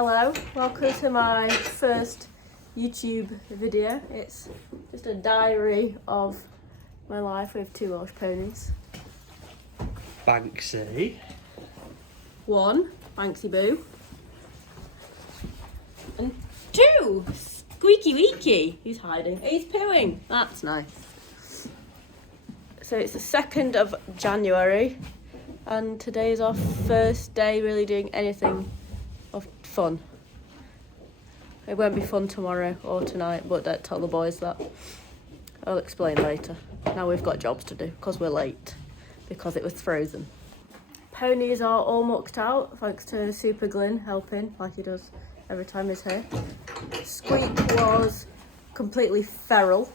Hello, welcome to my first YouTube video. It's just a diary of my life with two Welsh ponies. Banksy. One, Banksy Boo. And two, Squeaky Weeky. He's hiding. He's pooing. That's nice. So it's the 2nd of January and today is our first day really doing anything of fun. It won't be fun tomorrow or tonight, but don't tell the boys that. I'll explain later. Now we've got jobs to do because we're late because it was frozen. Ponies are all mucked out thanks to Super Glyn helping like he does every time he's here. Squeak was completely feral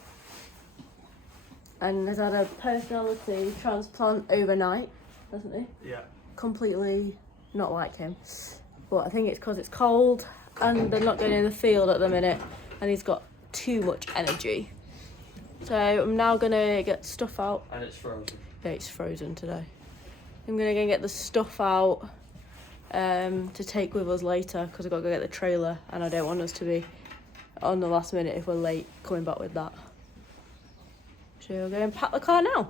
and has had a personality transplant overnight, hasn't he? Yeah. Completely not like him. But I think it's because it's cold and they're not going in the field at the minute and he's got too much energy. So I'm now going to get stuff out. And it's frozen. Yeah, it's frozen today. I'm going to go and get the stuff out to take with us later because I've got to go get the trailer and I don't want us to be on the last minute if we're late coming back with that. So we'll go and pack the car now.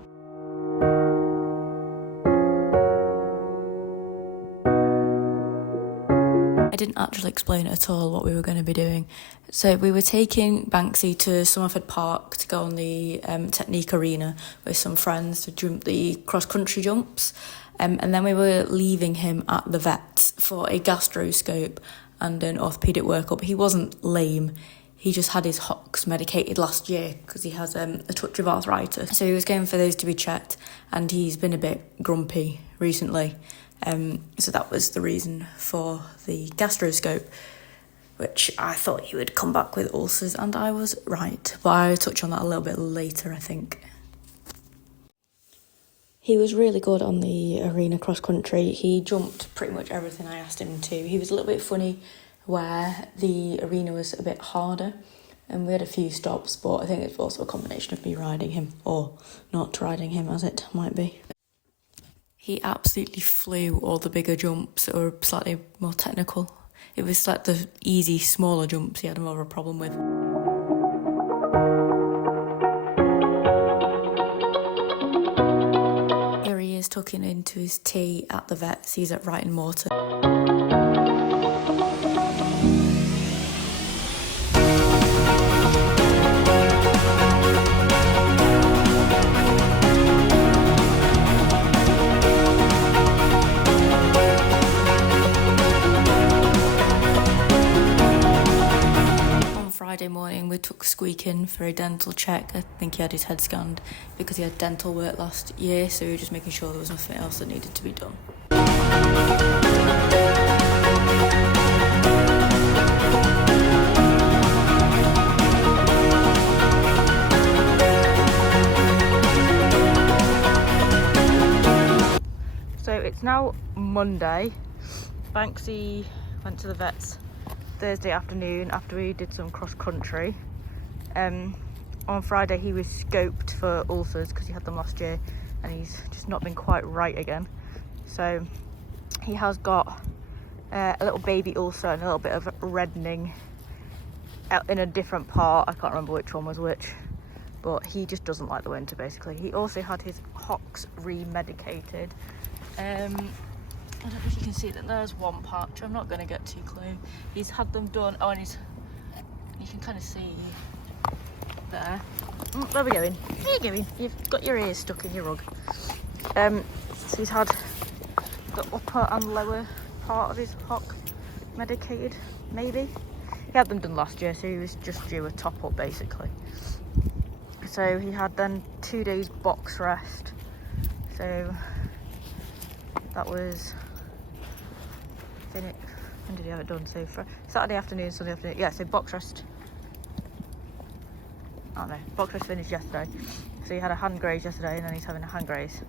I didn't actually explain at all what we were going to be doing. So we were taking Banksy to Somerford Park to go on the technique arena with some friends to jump the cross-country jumps. And then we were leaving him at the vet's for a gastroscope and an orthopaedic workup. He wasn't lame. He just had his hocks medicated last year because he has a touch of arthritis. So he was going for those to be checked and he's been a bit grumpy recently. So that was the reason for the gastroscope, which I thought he would come back with ulcers, and I was right. But I'll touch on that a little bit later, I think. He was really good on the arena cross country. He jumped pretty much everything I asked him to. He was a little bit funny where the arena was a bit harder, and we had a few stops, but I think it's also a combination of me riding him, or not riding him as it might be. He absolutely flew all the bigger jumps that were slightly more technical. It was like the easy, smaller jumps he had more of a problem with. Here he is tucking into his tea at the vet's. He's at Wright and Morton. Friday morning we took Squeak in for a dental check. I think he had his head scanned because he had dental work last year, so we were just making sure there was nothing else that needed to be done. So it's now Monday. Banksy went to the vet's Thursday afternoon after we did some cross country. On Friday he was scoped for ulcers because he had them last year and he's just not been quite right again. So he has got a little baby ulcer and a little bit of reddening in a different part. I can't remember which one was which, but he just doesn't like the winter basically. He also had his hocks re-medicated. I don't know if you can see that there's one patch. I'm not going to get too close. He's had them done. Oh, and you can kind of see there. Where are we going? Where are you going? You've got your ears stuck in your rug. So he's had the upper and lower part of his hock medicated, maybe. He had them done last year, so he was just due a top up basically. So he had then 2 days box rest. So that was... When did he have it done? So for Saturday afternoon, Sunday afternoon. Yeah, so box rest. Oh no, box rest finished yesterday. So he had a hand graze yesterday and then he's having a hand graze.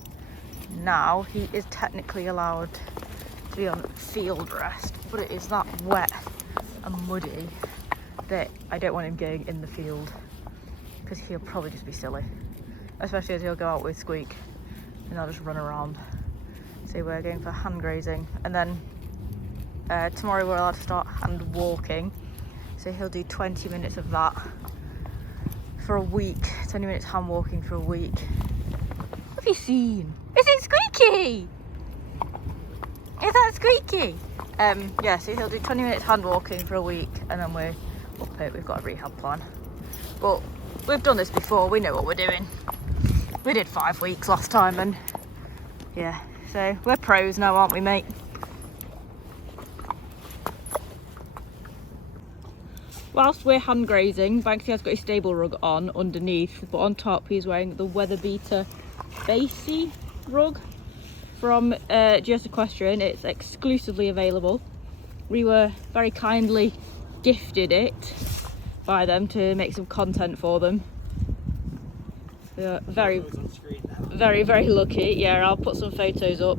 Now he is technically allowed to be on field rest, but it is that wet and muddy that I don't want him going in the field because he'll probably just be silly. Especially as he'll go out with Squeak and they'll just run around. So we're going for hand grazing and then Tomorrow we're allowed to start hand walking, so he'll do 20 minutes of that for a week. 20 minutes hand walking for a week. What have you seen? Is it squeaky? Is that squeaky? Yeah, so he'll do 20 minutes hand walking for a week, and then we're up it. We've got a rehab plan. But we've done this before, we know what we're doing. We did 5 weeks last time, and yeah, so we're pros now, aren't we, mate? Whilst we're hand grazing, Banksy has got his stable rug on underneath, but on top he's wearing the Weather Beater Basie rug from GS Equestrian. It's exclusively available. We were very kindly gifted it by them to make some content for them. We are very lucky. Yeah, I'll put some photos up.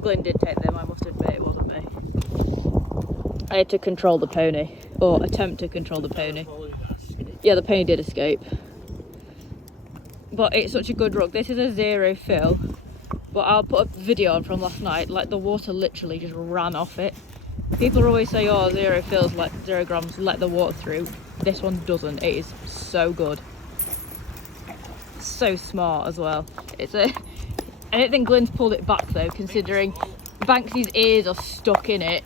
Glyn did take them, I must admit, it wasn't me. I had to control the pony, or attempt to control the pony. Yeah, the pony did escape. But it's such a good rug. This is a zero fill, but I'll put a video on from last night. Like, the water literally just ran off it. People always say, oh, zero fills, like 0 grams, let the water through. This one doesn't. It is so good. So smart as well. I don't think Glyn's pulled it back though, considering Banksy's ears are stuck in it.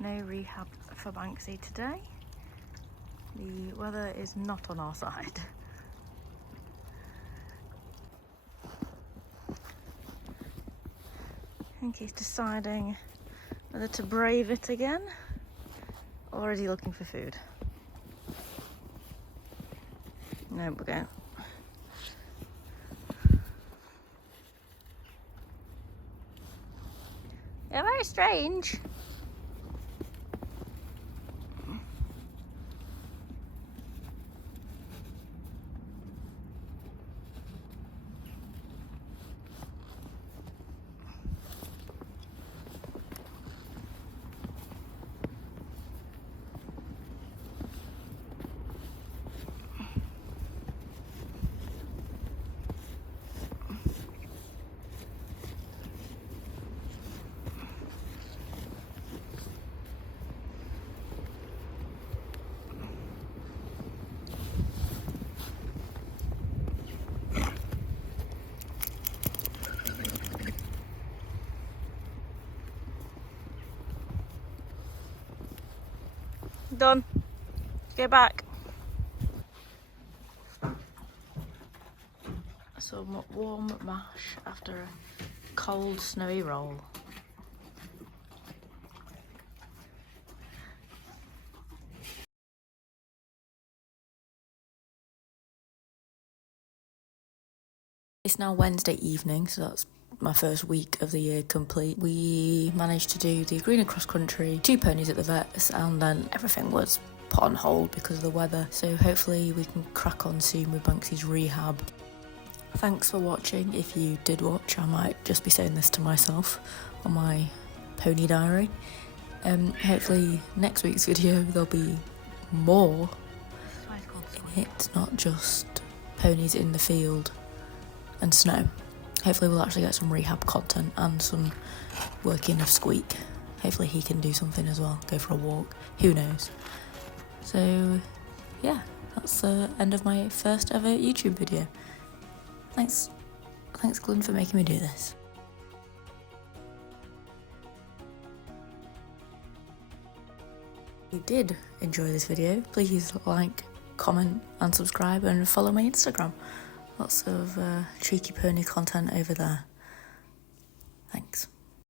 No rehab for Banksy today. The weather is not on our side. I think he's deciding whether to brave it again, or is he looking for food? No, we're going. Yeah, very strange. Done. Go back. Some warm mash after a cold, snowy roll. It's now Wednesday evening, so that's my first week of the year complete. We managed to do the green and cross country, 2 ponies at the vets, and then everything was put on hold because of the weather. So hopefully we can crack on soon with Banksy's rehab. Thanks for watching. If you did watch, I might just be saying this to myself on my pony diary. Hopefully next week's video there'll be more in it, not just ponies in the field and snow. Hopefully we'll actually get some rehab content and some working of Squeak. Hopefully he can do something as well, go for a walk, who knows. So yeah, that's the end of my first ever YouTube video. Thanks Glyn for making me do this. If you did enjoy this video, please like, comment and subscribe, and follow my Instagram. Lots of cheeky pony content over there. Thanks.